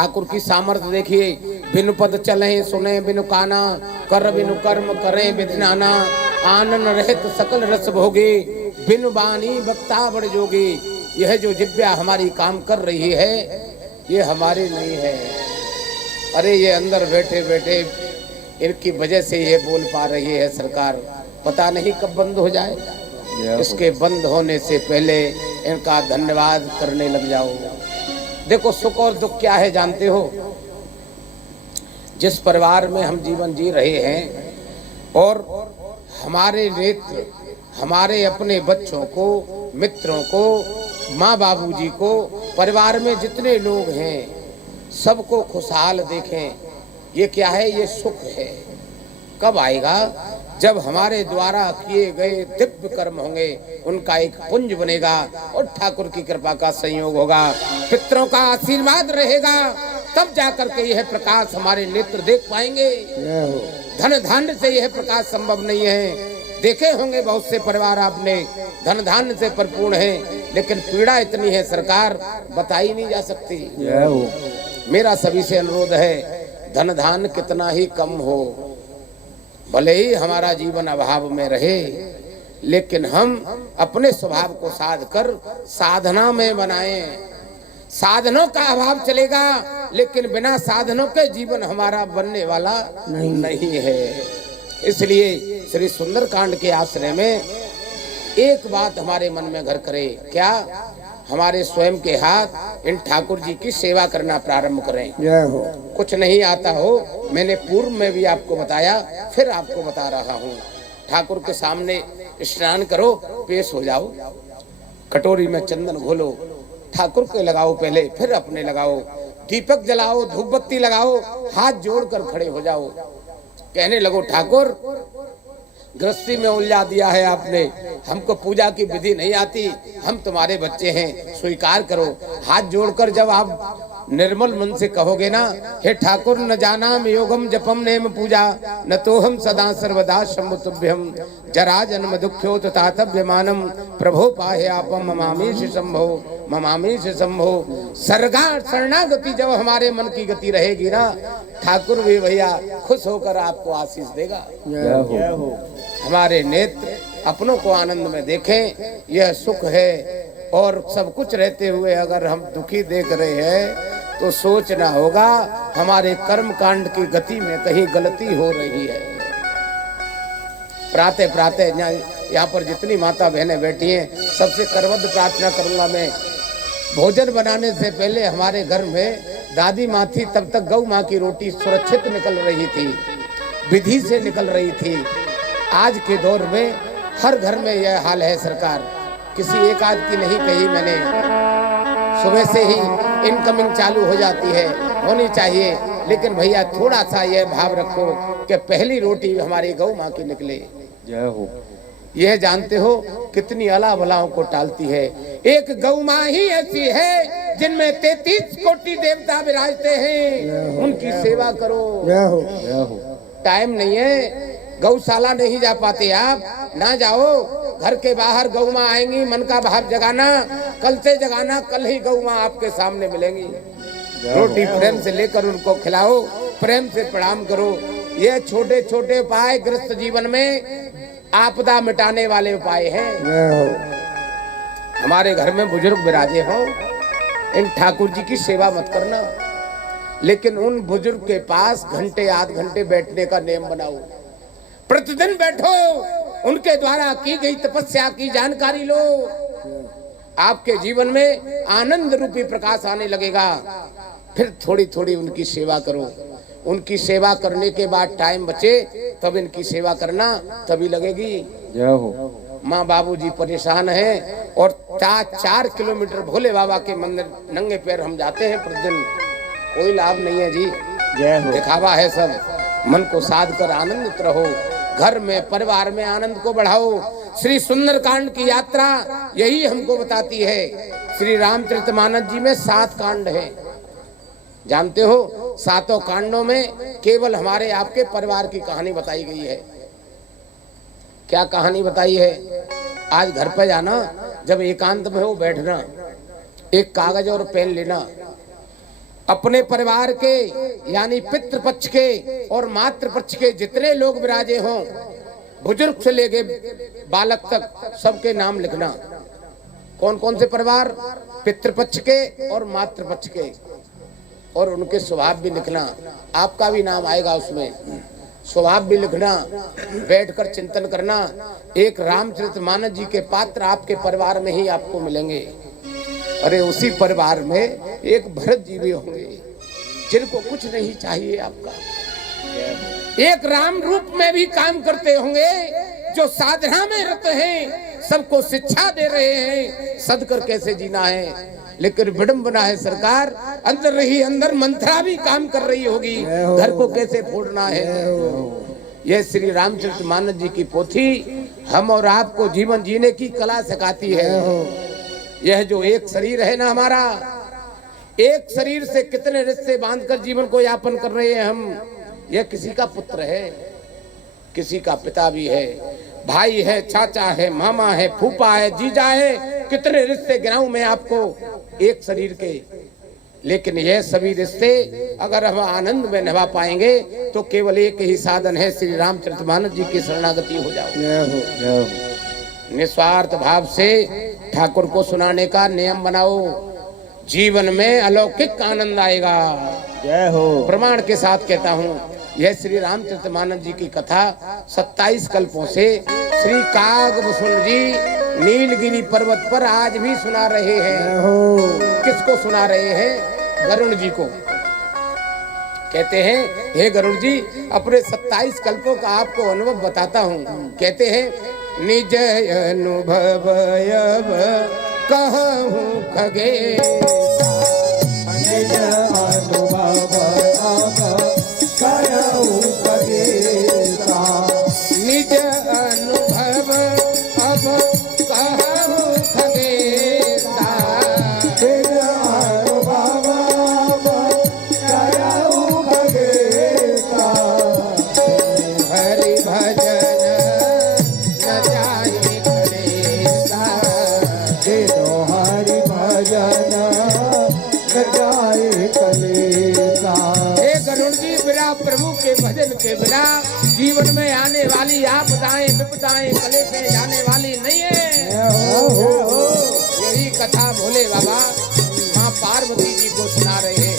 ठाकुर की सामर्थ्य देखिए। बिनु पद चले सुने बिनु काना, कर बिनु कर्म करें विधि नाना। आनन रहित सकल रस भोगे, बिनु बानी वक्ता बड़ जोगे। यह जो जिब्या हमारी काम कर रही है, ये हमारी नहीं है। अरे ये अंदर बैठे बैठे इनकी वजह से ये बोल पा रही है सरकार, पता नहीं कब बंद हो जाए। इसके बंद होने से पहले इनका धन्यवाद करने लग जाओ। देखो सुख और दुख क्या है जानते हो? जिस परिवार में हम जीवन जी रहे हैं और हमारे नेत्र हमारे अपने बच्चों को, मित्रों को, माँ बाबूजी को, परिवार में जितने लोग हैं सबको खुशहाल देखें, ये क्या है? ये सुख है। कब आएगा? जब हमारे द्वारा किए गए दिव्य कर्म होंगे, उनका एक पुंज बनेगा और ठाकुर की कृपा का संयोग होगा, पितरों का आशीर्वाद रहेगा, तब जाकर के यह प्रकाश हमारे नेत्र देख पाएंगे। धन धान्य से यह प्रकाश संभव नहीं है। देखे होंगे बहुत से परिवार आपने धन धान्य से परिपूर्ण हैं, लेकिन पीड़ा इतनी है सरकार, बताई नहीं जा सकती। मेरा सभी से अनुरोध है, धन धान्य कितना ही कम हो, भले ही हमारा जीवन अभाव में रहे, लेकिन हम अपने स्वभाव को साध कर साधना में बनाएं। साधनों का अभाव चलेगा, लेकिन बिना साधनों के जीवन हमारा बनने वाला नहीं है। इसलिए श्री सुंदरकांड के आश्रय में एक बात हमारे मन में घर करे, क्या? हमारे स्वयं के हाथ इन ठाकुर जी की सेवा करना प्रारंभ करें। कुछ नहीं आता हो, मैंने पूर्व में भी आपको बताया, फिर आपको बता रहा हूँ। ठाकुर के सामने स्नान करो, पेश हो जाओ, कटोरी में चंदन घोलो, ठाकुर के लगाओ पहले, फिर अपने लगाओ, दीपक जलाओ, धूप बत्ती लगाओ, हाथ जोड़कर खड़े हो जाओ, कहने लगो ठाकुर गृहस्थी में उलझा दिया है आपने, हमको पूजा की विधि नहीं आती, हम तुम्हारे बच्चे हैं, स्वीकार करो। हाथ जोड़कर जब आप निर्मल मन से कहोगे ना, हे ठाकुर न जानाम योगम जपम नेम पूजा, न तो हम सदा सर्वदा शंभुतुभ्यम, जरा जन्म दुख्यो तातव्यमानम, प्रभो पाहे आपम ममामीश शंभो ममामीश शंभो। सर्गा शरणागति जब हमारे मन की गति रहेगी ना, ठाकुर भी भैया खुश होकर आपको आशीष देगा। हमारे नेत्र अपनों को आनंद में देखें, यह सुख है। और सब कुछ रहते हुए अगर हम दुखी देख रहे हैं तो सोचना होगा हमारे कर्म कांड की गति में कहीं गलती हो रही है। प्रातः प्रातः यहाँ पर जितनी माता बहनें बैठी हैं, सबसे करबद्ध प्रार्थना करूंगा मैं, भोजन बनाने से पहले हमारे घर में दादी माँ थी, तब तक गौ माँ की रोटी सुरक्षित निकल रही थी, विधि से निकल रही थी। आज के दौर में हर घर में यह हाल है सरकार, किसी एक आध की नहीं कही मैंने, सुबह से ही इनकमिंग चालू हो जाती है, होनी चाहिए, लेकिन भैया थोड़ा सा यह भाव रखो कि पहली रोटी हमारी गौ माँ की निकले। जय हो। यह जानते हो कितनी अला भलाओं को टालती है। एक गौ माँ ही ऐसी है जिनमें 33 कोटि देवता विराजते हैं, उनकी सेवा करो। जय हो। जय हो। टाइम नहीं है, गौशाला नहीं जा पाते आप, ना जाओ, घर के बाहर गौ माँ आएंगी, मन का भाव जगाना, कल से जगाना, कल ही गौ माँ आपके सामने मिलेंगी। रोटी प्रेम से लेकर उनको खिलाओ, प्रेम से प्रणाम करो। ये छोटे छोटे उपाय गृहस्थ जीवन में आपदा मिटाने वाले उपाय हैं। हमारे घर में बुजुर्ग विराजे हो, इन ठाकुर जी की सेवा मत करना, लेकिन उन बुजुर्ग के पास घंटे आध घंटे बैठने का नियम बनाओ। प्रतिदिन बैठो, उनके द्वारा की गई तपस्या की जानकारी लो, आपके जीवन में आनंद रूपी प्रकाश आने लगेगा। फिर थोड़ी थोड़ी उनकी सेवा करो। उनकी सेवा करने के बाद टाइम बचे तब इनकी सेवा करना, तभी लगेगी। जय हो। माँ बाबूजी परेशान हैं और 4 किलोमीटर भोले बाबा के मंदिर नंगे पैर हम जाते हैं प्रतिदिन, कोई लाभ नहीं है जी। जय हो। दिखावा है सब। मन को साध कर आनंदित रहो, घर में परिवार में आनंद को बढ़ाओ। श्री सुंदरकांड की यात्रा यही हमको बताती है। श्री रामचरितमानस जी में 7 कांड है, जानते हो, 7 कांडों में केवल हमारे आपके परिवार की कहानी बताई गई है। क्या कहानी बताई है? आज घर पे जाना, जब एकांत में हो बैठना, एक कागज और पेन लेना, अपने परिवार के यानी पितृपक्ष के और मातृपक्ष के जितने लोग विराजे हों, बुजुर्ग से लेके बालक तक सबके नाम लिखना। कौन कौन से परिवार? पितृपक्ष के और मातृपक्ष के, और उनके स्वभाव भी लिखना। आपका भी नाम आएगा उसमें, स्वभाव भी लिखना, बैठकर चिंतन करना। एक रामचरितमानस जी के पात्र आपके परिवार में ही आपको मिलेंगे। अरे उसी परिवार में एक भरत जी भी होंगे जिनको कुछ नहीं चाहिए आपका। एक राम रूप में भी काम करते होंगे जो साधना में रत हैं, सबको शिक्षा दे रहे हैं सदकर कैसे जीना है। लेकिन विडंबना है सरकार, अंदर रही अंदर मंत्रा भी काम कर रही होगी, घर को कैसे फोड़ना है। यह श्री रामचरितमानस जी की पोथी हम और आपको जीवन जीने की कला सिखाती है। यह जो एक शरीर है ना हमारा, एक शरीर से कितने रिश्ते बांधकर जीवन को यापन कर रहे हैं हम। यह किसी का पुत्र है, किसी का पिता भी है, भाई है, चाचा है, मामा है, फूफा है, जीजा है, कितने रिश्ते गिनाऊं मैं आपको एक शरीर के। लेकिन यह सभी रिश्ते अगर हम आनंद में निभा पाएंगे तो केवल एक ही साधन है, श्री रामचरितमानस जी की शरणागति हो जाओ। निस्वार्थ भाव से ठाकुर को सुनाने का नियम बनाओ, जीवन में अलौकिक आनंद आएगा। जय हो। प्रमाण के साथ कहता हूँ, यह श्री रामचरितमानस जी की कथा 27 कल्पों से श्री कागभूषण जी नीलगिरी पर्वत पर आज भी सुना रहे हैं। किसको सुना रहे हैं? गरुड़ जी को। कहते हैं, हे गरुड़ जी, अपने 27 कल्पों का आपको अनुभव बताता हूँ। कहते हैं, निज अनुभव कहूँ खगेसा, निज अनुभव कहूँ खगेसा, निज अनुभव अब कहूँ खगेसा, निज अनुभव कहूँ खगेसा, हरि भजन न जाए कलेसा, तेरो हरि भजन न जाए कलेसा। हे गरुड़ जी, बिना प्रभु के भजन के बिना जीवन में आने वाली आपदाएं विपदाएं कलेसे जाने वाली नहीं है। यही कथा भोले बाबा माँ पार्वती जी को सुना रहे हैं।